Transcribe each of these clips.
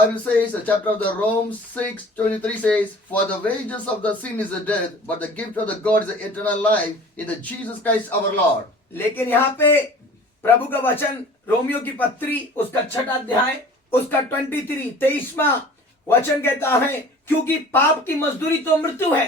Bible says, the chapter of the Rome 6:23 says, for the wages of the sin is the death, but the gift of the God is the eternal life in the Jesus Christ our Lord. लेकिन यहाँ पे प्रभु का वचन Romeo की पत्री उसका 6वां अध्याय उसका 23वां वचन कहता है, क्योंकि पाप की मजदूरी तो मृत्यु है,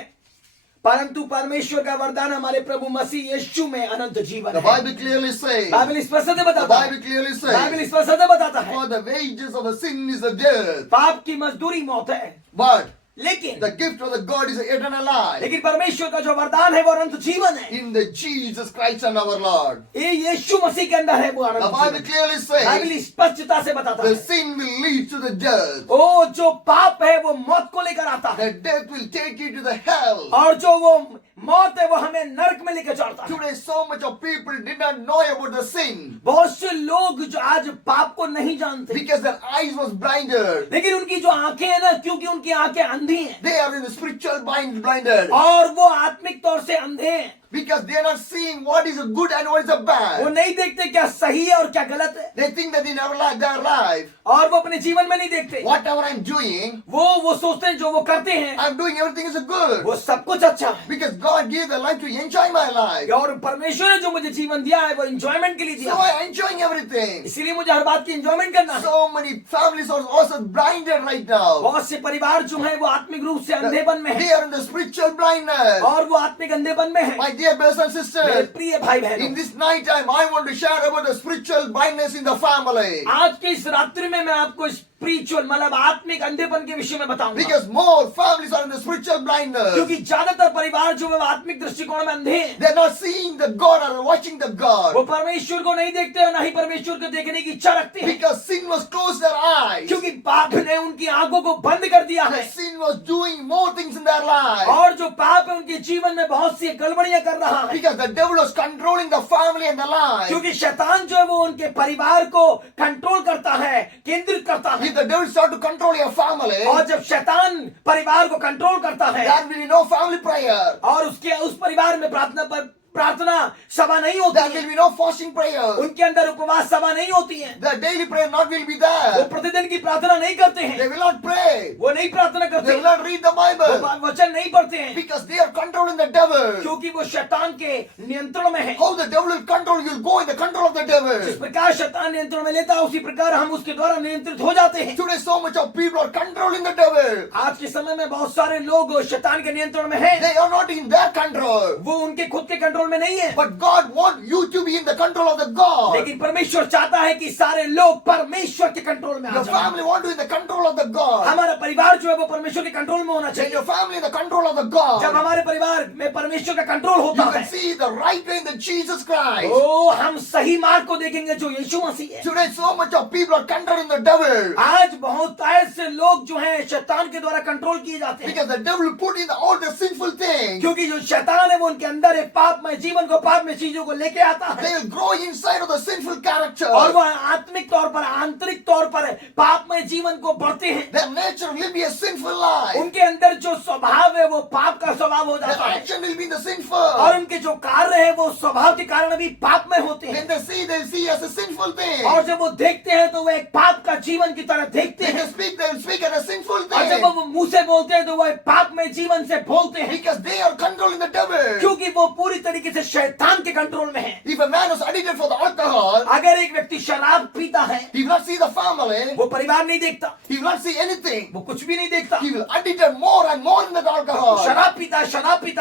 परंतु परमेश्वर का वरदान हमारे प्रभु मसीह यीशु में अनंत जीवन The है। Bible clearly says, बाइबल स्पष्ट the बताता है, Bible clearly बाइबल says, स्पष्ट बताता है, for the wages of the sin is the death, पाप की मजदूरी मौत है, but लेकिन the gift of the God is the eternal life लेकिन परमेश्वर का जो वरदान है वो अनंत जीवन है। in the Jesus Christ and our Lord. ये यीशु मसीह के अंदर है वो The अनंत Bible जीवन। clearly says, बाइबल स्पष्टता से बताता the है, sin will lead to the death. ओ जो पाप है वो मौत को लेकर आता है, The death will take you to the hell. और जो वो मौत है वो हमें नरक में लेकर चढ़ता है। Today so much of people did not know about the sin बहुत से लोग जो आज पाप को नहीं जानते, because their eyes was blinded. लेकिन उनकी जो आंखें हैं ना, क्योंकि उनकी आंखें अंधी हैं They are in the spiritual blinded और वो आत्मिक तौर से अंधे हैं, because they are not seeing what is a good and what is a वो bad. नहीं देखते क्या सही है और क्या गलत है, They think that in their life, और वो अपने जीवन में नहीं देखते। whatever I'm doing, वो सोचते हैं जो वो करते हैं I'm doing everything is good वो सब कुछ अच्छा है, because God gave the life to enjoy my life. और परमेश्वर ने जो मुझे जीवन दिया है वो एंजॉयमेंट के लिए So दिया है, I'm enjoying everything. इसीलिए मुझे हर बात की एंजॉयमेंट करना है। So many families are also blinded right now. बहुत से परिवार जो है वो आत्मिक रूप से अंधेपन में They है are in the spiritual blindness. और वो आत्मिक अंधेपन में है। My dear brothers and मेरे sisters, प्रिय भाई in बहनों, this night time, I want to share about the spiritual blindness in the family. आज के इस रात्रि में मैं आपको स्पिरिचुअल मतलब आत्मिक अंधेपन के विषय में बताऊंगा, Because more families are in the spiritual blindness. क्योंकि ज्यादातर परिवार जो है वो आत्मिक दृष्टिकोण में अंधे हैं। They're not seeing the God or watching the God. वो परमेश्वर को नहीं देखते और ना ही परमेश्वर को देखने की इच्छा रखते हैं, Because sin was closed their eyes. क्योंकि पाप ने उनकी आंखों को बंद कर दिया The है, sin was doing more things in their life. और जो पाप है उनके जीवन में बहुत सी गड़बड़ियां कर रहा है, Because the devil was controlling the family and the life. क्योंकि शैतान जो है वो उनके परिवार को कंट्रोल करता है, केंद्रित करता है, If the devil start to control your family, और जब शैतान परिवार को कंट्रोल करता है there will be no family prayer. और उसके उस परिवार में प्रार्थना सभा नहीं होती There है, will be no fasting prayer. उनके अंदर उपवास सभा नहीं होती है, The daily prayer not will be वो there. प्रतिदिन की प्रार्थना नहीं करते They हैं, will not pray. वो नहीं प्रार्थना They करते, will not read the वो Bible. वचन नहीं पढ़ते हैं, Because they are controlling the devil. क्योंकि वो शैतान के नियंत्रण में है। How the devil will control, you'll go in the control of the जिस devil. प्रकार शैतान नियंत्रण में लेता है उसी प्रकार हम उसके द्वारा नियंत्रित हो जाते हैं। Today so much of people are controlling the devil. आज के समय में बहुत सारे लोग शैतान के नियंत्रण में हैं, They are not in their control. वो उनके खुद के कंट्रोल में नहीं है, But God wants you to be in the control of the God. लेकिन परमेश्वर चाहता है कि सारे लोग परमेश्वर के कंट्रोल में आ Your जाएं। family want to be in the control of the God. हमारा परिवार जो है वो परमेश्वर के कंट्रोल में होना When चाहिए। your family in the control of the जब God, हमारे परिवार में परमेश्वर का कंट्रोल you होता can है, see the right way in the Jesus Christ. ओ हम सही मार्ग को देखेंगे जो यीशु मसीह है। Today so much of people are controlling the devil. आज बहुत ऐसे लोग जो हैं शैतान के द्वारा कंट्रोल किए जाते हैं, Because the devil put in all the sinful things. क्योंकि जो शैतान है वो उनके अंदर एक पापमय जीवन को पापमय चीजों को लेके आता है, They will grow inside of the sinful character. और वह आत्मिक तौर पर आंतरिक तौर पर पापमय जीवन को बढ़ते हैं। Their nature will be a sinful life. उनके अंदर जो स्वभाव है वो पाप का स्वभाव हो Their जाता है, action will be the और sinful. उनके जो कार्य है वो स्वभाव के कारण भी पापमय होते हैं, When they see as a sinful thing. और जब वो देखते हैं तो वो एक पाप का जीवन की तरह देखते When हैं, they will speak as a sinful और जब thing. वो मुंह से बोलते हैं तो वो एक पापमय जीवन से बोलते हैं, Because they are controlling the devil. क्योंकि वो पूरी तरीके से शैतान के कंट्रोल में है। If a man is addicted for the alcohol, अगर एक व्यक्ति शराब पीता है, he will not see the family. वो परिवार नहीं देखता, He will not see anything. वो कुछ भी नहीं देखता, He will addicted more and more in the alcohol. शराब पीता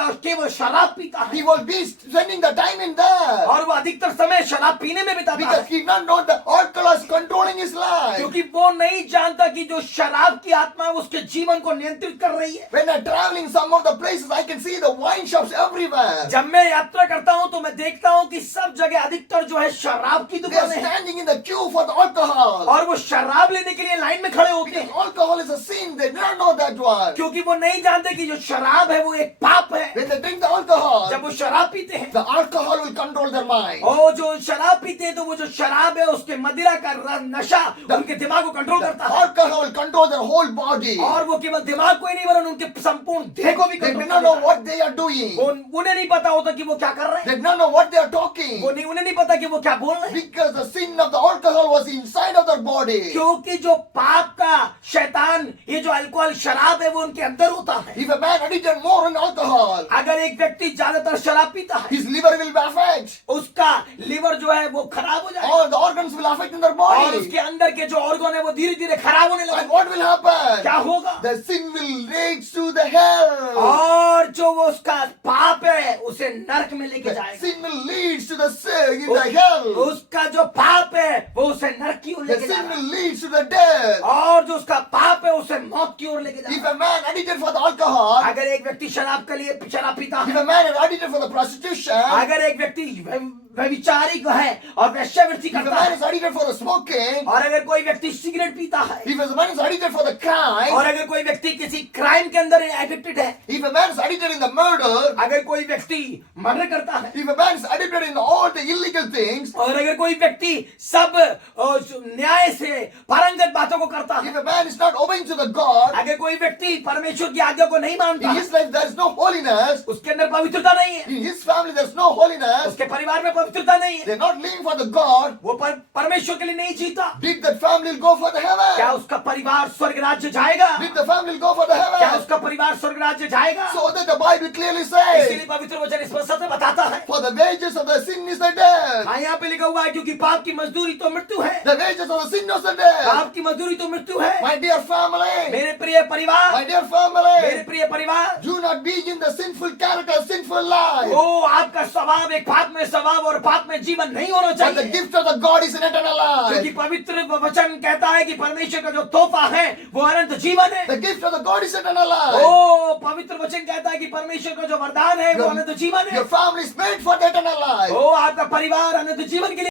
है, केवल शराब पीता है, He will be spending the time in there. और वो अधिकतर समय शराब पीने में बिताता Because है, he not know the alcohol is controlling his life. क्योंकि वो नहीं जानता कि जो शराब की आत्मा है उसके जीवन को नियंत्रित कर रही है। When I'm traveling some of the places, I can see the wine shops everywhere. जब मैं यात्रा करता हूं तो मैं देखता हूं कि सब जगह अधिकतर जो है शराब की They are दुकानें हैं, standing in the queue for the alcohol. और वो शराब लेने के लिए लाइन में खड़े होते Because हैं, alcohol is a sin. They do not know that one. क्योंकि वो नहीं जानते कि जो शराब है वो एक पाप है। When they drink the alcohol, जब वो शराब पीते हैं the alcohol will control control their mind. और जो शराब पीते हैं तो वो जो शराब है उसके मदिरा का नशा उनके दिमाग को कंट्रोल करता है Alcohol will control their whole body. और वो केवल दिमाग को ही नहीं वरन उनके संपूर्ण देह को भी They control do not know करता what they are doing. है उन्हें नहीं पता होता कि वो क्या कर रहे हैं They do not know what they are talking. उन्हें नहीं पता कि वो क्या बोल रहे हैं Because the sin of the alcohol was inside of their body. क्योंकि जो पाप का शैतान ये जो अल्कोहल शराब है वो उनके अंदर होता है If a man addicted more in alcohol, अगर एक व्यक्ति ज्यादातर शराब पीता है his liver will be affected. उसका लिवर जो है वो खराब हो जाएगा All the organs will affect in their और body. उसके अंदर के जो ऑर्गन है वो धीरे धीरे खराब होने And लगेंगे what will happen? क्या होगा The sin will reach to the hell. और जो वो उसका पाप है उसे नरक में लेके The जाएगा sin will lead to the sin in the hell. उसका जो पाप है वो उसे नरक की ओर The लेके sin जाएगा will lead to the death. और जो उसका पाप है उसे मौत की ओर लेके If जाएगा a man addicted for the alcohol, अगर एक व्यक्ति शराब के लिए शराब पीता if है a man is addicted for the prostitution, अगर एक व्यक्ति व्यभिचारी है और वेश्यावृत्ति if a करता man है is addicted for the smoking, और अगर कोई व्यक्ति सिगरेट पीता है if a man is addicted for the crime, और अगर कोई व्यक्ति किसी क्राइम के अंदर एडिक्टेड है if a man is addicted in the murder, अगर कोई व्यक्ति मर्डर करता है if a man is addicted in all the illegal things, और अगर कोई व्यक्ति सब न्याय से पारंगत बातों को करता है if a man is not obeying to the God, अगर कोई व्यक्ति परमेश्वर की आज्ञा को नहीं मानता in his life there is no holiness, उसके अंदर पवित्रता नहीं है in his family there is no holiness, उसके परिवार में पवित्रता नहीं है they are not living for the God, वो परमेश्वर के लिए नहीं जीता did that family go for the क्या heaven? उसका परिवार स्वर्ग राज्य जाएगा Did the family go for the क्या heaven? उसका परिवार स्वर्ग राज्य जाएगा So that the Bible clearly says, इसीलिए पवित्र वचन स्पष्ट से बताता है for the wages of the sin is the death. हाँ यहाँ पे लिखा हुआ है क्योंकि पाप की मजदूरी तो मृत्यु है The wages of the sin is the death. पाप की मजदूरी तो मृत्यु है My dear family, मेरे प्रिय परिवार my dear मेरे family, प्रिय परिवार do not begin the sinful character, sinful life. वो आपका स्वभाव एक पाप में स्वभाव और पाप में जीवन नहीं होना But the चाहिए gift of the God is an eternal क्योंकि life. पवित्र वचन कहता है कि परमेश्वर का जो तोहफा है वो अनंत जीवन है The gift of the God is eternal life. ओ पवित्र वचन कहता है कि परमेश्वर का जो वरदान है वो अनंत जीवन है Your family is made for the eternal life. ओ आपका परिवार अनंत जीवन के लिए